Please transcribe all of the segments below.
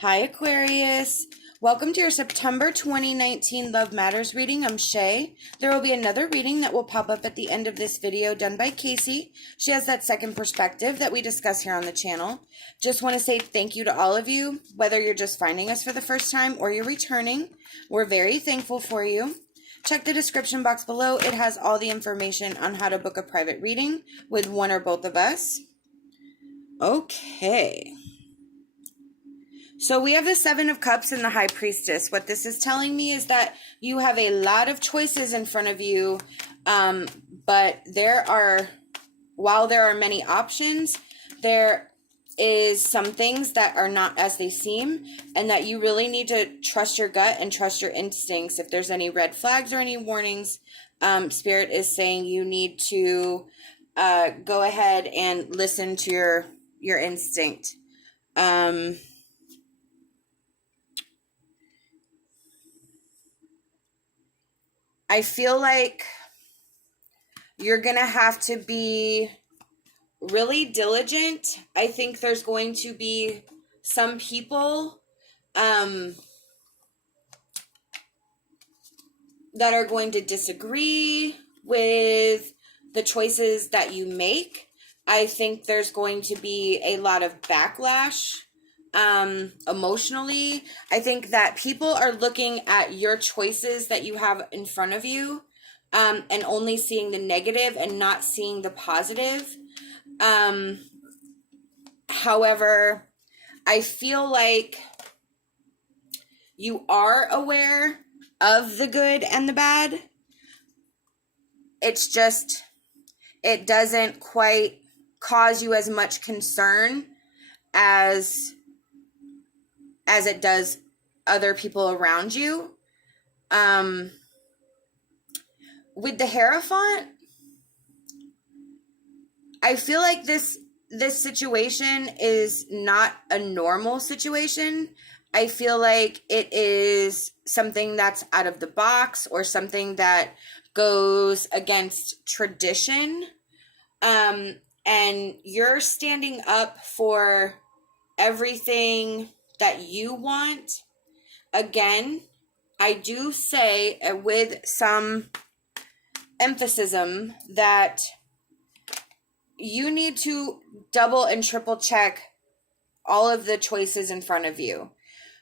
Hi Aquarius, welcome to your September 2019 Love Matters reading. I'm SHAE. There will be another reading that will pop up at the end of this video done by KACEE. She has that second perspective that we discuss here on the channel. Just want to say thank you to all of you, whether you're just finding us for the first time or you're returning. We're very thankful for you. Check the description box below. It has all the information on how to book a private reading with one or both of us. Okay. So we have the Seven of Cups and the High Priestess. What this is telling me is that you have a lot of choices in front of you, but while there are many options, there is some things that are not as they seem, and that you really need to trust your gut and trust your instincts. If there's any red flags or any warnings, Spirit is saying you need to go ahead and listen to your instinct. I feel like you're going to have to be really diligent. I think there's going to be some people that are going to disagree with the choices that you make. I think there's going to be a lot of backlash emotionally. I think that people are looking at your choices that you have in front of you and only seeing the negative and not seeing the positive. However, I feel like you are aware of the good and the bad. It's just, it doesn't quite cause you as much concern as it does other people around you. With the Hierophant, I feel like this situation is not a normal situation. I feel like it is something that's out of the box or something that goes against tradition. And you're standing up for everything that you want. Again, I do say with some emphasis that you need to double and triple check all of the choices in front of you.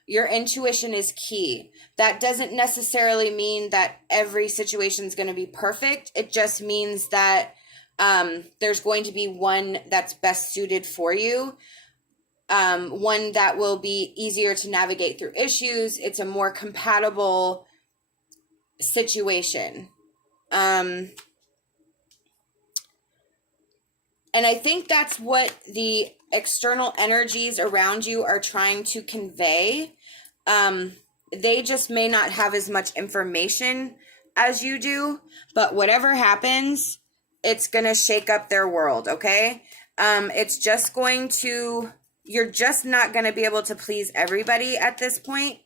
Your intuition is key. That doesn't necessarily mean that every situation is going to be perfect. It just means that there's going to be one that's best suited for you. One that will be easier to navigate through issues. It's a more compatible situation. And I think that's what the external energies around you are trying to convey. They just may not have as much information as you do, but whatever happens, it's going to shake up their world, okay? It's just going to... You're just not going to be able to please everybody at this point.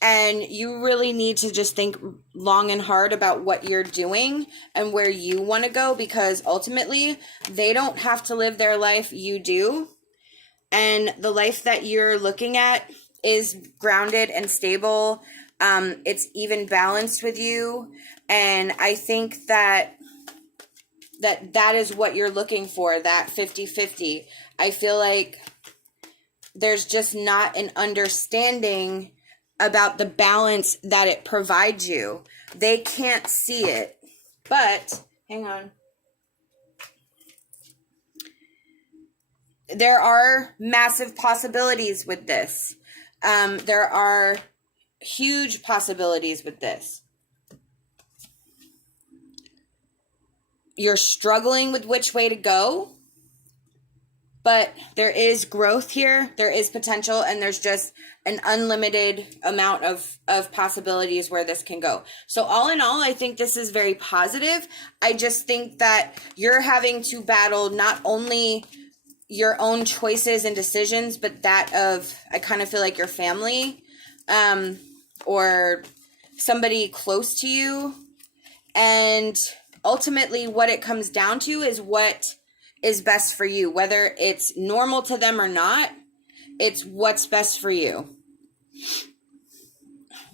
And you really need to just think long and hard about what you're doing and where you want to go, because ultimately they don't have to live their life, you do. And the life that you're looking at is grounded and stable. It's even balanced with you. And I think that is what you're looking for, that 50-50. I feel like there's just not an understanding about the balance that it provides you. They can't see it. But, hang on. There are massive possibilities with this. There are huge possibilities with this. You're struggling with which way to go. But there is growth here, there is potential, and there's just an unlimited amount of possibilities where this can go. So all in all, I think this is very positive. I just think that you're having to battle not only your own choices and decisions, but that of, I kind of feel like your family, or somebody close to you. And ultimately what it comes down to is what is best for you, whether it's normal to them or not. It's what's best for you.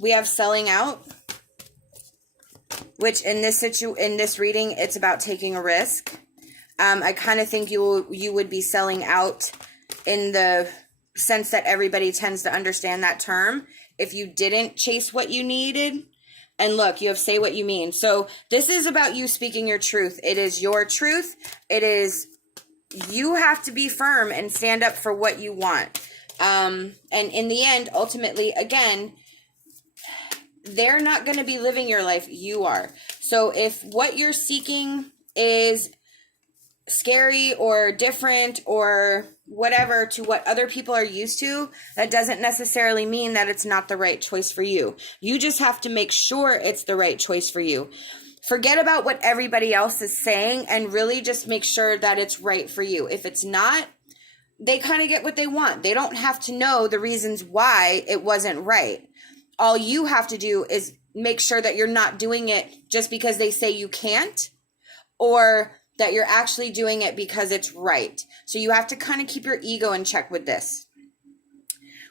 We have selling out, which in this reading, it's about taking a risk. I kind of think you would be selling out in the sense that everybody tends to understand that term if you didn't chase what you needed. And look, you have say what you mean. So this is about you speaking your truth. It is your truth. It is, you have to be firm and stand up for what you want. And in the end, ultimately, again, they're not going to be living your life. You are. So if what you're seeking is scary or different or whatever to what other people are used to, that doesn't necessarily mean that it's not the right choice for you. You just have to make sure it's the right choice for you. Forget about what everybody else is saying and really just make sure that it's right for you. If it's not, they kind of get what they want. They don't have to know the reasons why it wasn't right. All you have to do is make sure that you're not doing it just because they say you can't, or that you're actually doing it because it's right. So you have to kind of keep your ego in check with this.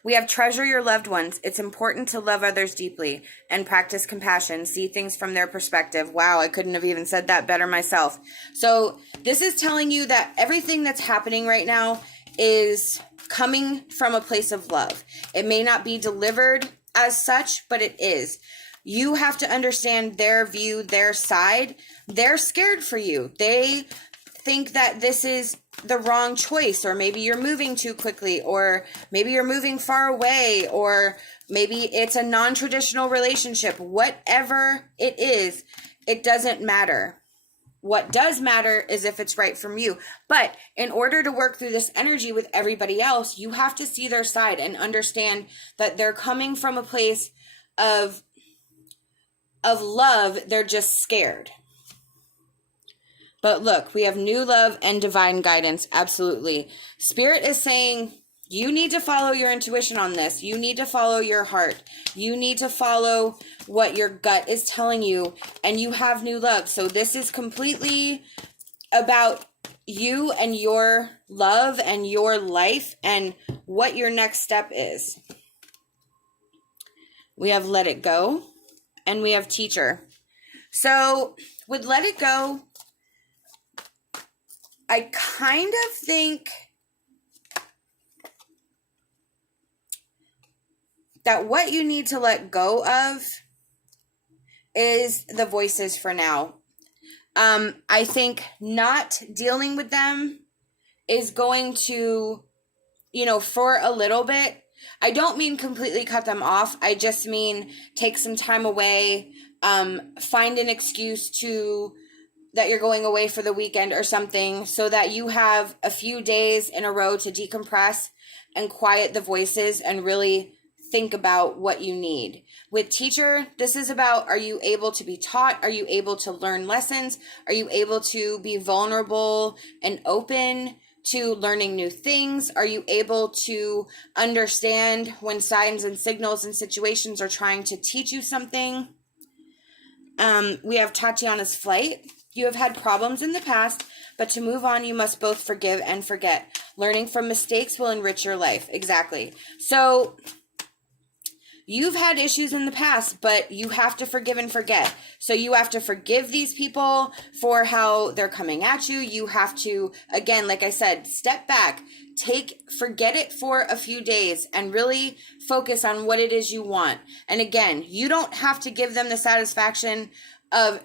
We have treasure your loved ones. It's important to love others deeply and practice compassion. See things from their perspective. Wow, I couldn't have even said that better myself. So this is telling you that everything that's happening right now is coming from a place of love. It may not be delivered as such, but it is. You have to understand their view, their side. They're scared for you. They think that this is the wrong choice, or maybe you're moving too quickly, or maybe you're moving far away, or maybe it's a non-traditional relationship. Whatever it is, it doesn't matter. What does matter is if it's right from you. But in order to work through this energy with everybody else, you have to see their side and understand that they're coming from a place of love. They're just scared. But look, we have new love and divine guidance. Absolutely. Spirit is saying you need to follow your intuition on this. You need to follow your heart. You need to follow what your gut is telling you, and you have new love. So this is completely about you and your love and your life and what your next step is. We have let it go, and we have teacher. So with let it go, I kind of think that what you need to let go of is the voices for now. I think not dealing with them is going to, for a little bit. I don't mean completely cut them off. I just mean take some time away, find an excuse that you're going away for the weekend or something, so that you have a few days in a row to decompress and quiet the voices and really think about what you need. With teacher, this is about, are you able to be taught? Are you able to learn lessons? Are you able to be vulnerable and open to learning new things? Are you able to understand when signs and signals and situations are trying to teach you something? We have Tatiana's flight. You have had problems in the past, but to move on, you must both forgive and forget. Learning from mistakes will enrich your life. Exactly. So you've had issues in the past, but you have to forgive and forget. So you have to forgive these people for how they're coming at you. You have to, again, like I said, step back, forget it for a few days and really focus on what it is you want. And again, you don't have to give them the satisfaction of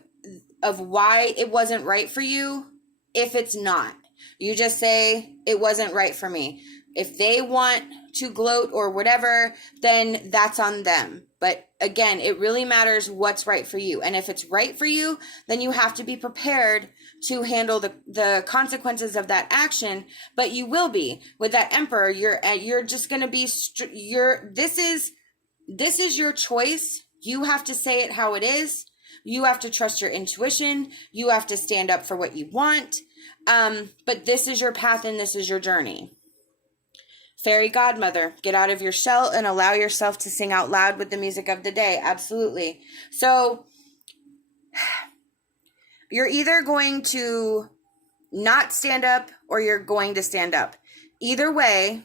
why it wasn't right for you if it's not. You just say, it wasn't right for me. If they want to gloat or whatever, then that's on them. But again, it really matters what's right for you. And if it's right for you, then you have to be prepared to handle the consequences of that action. But you will be. With that Emperor, you're just going to be, this is your choice. You have to say it how it is. You have to trust your intuition. You have to stand up for what you want. But this is your path and this is your journey. Fairy godmother, get out of your shell and allow yourself to sing out loud with the music of the day. Absolutely. So you're either going to not stand up or you're going to stand up. Either way,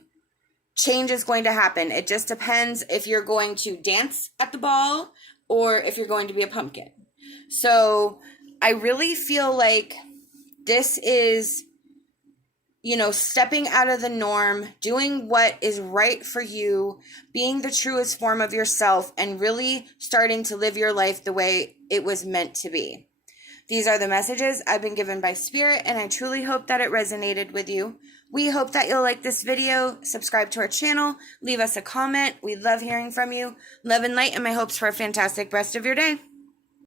change is going to happen. It just depends if you're going to dance at the ball or if you're going to be a pumpkin. So I really feel like this is, stepping out of the norm, doing what is right for you, being the truest form of yourself, and really starting to live your life the way it was meant to be. These are the messages I've been given by Spirit, and I truly hope that it resonated with you. We hope that you'll like this video, subscribe to our channel, leave us a comment. We love hearing from you. Love and light, and my hopes for a fantastic rest of your day.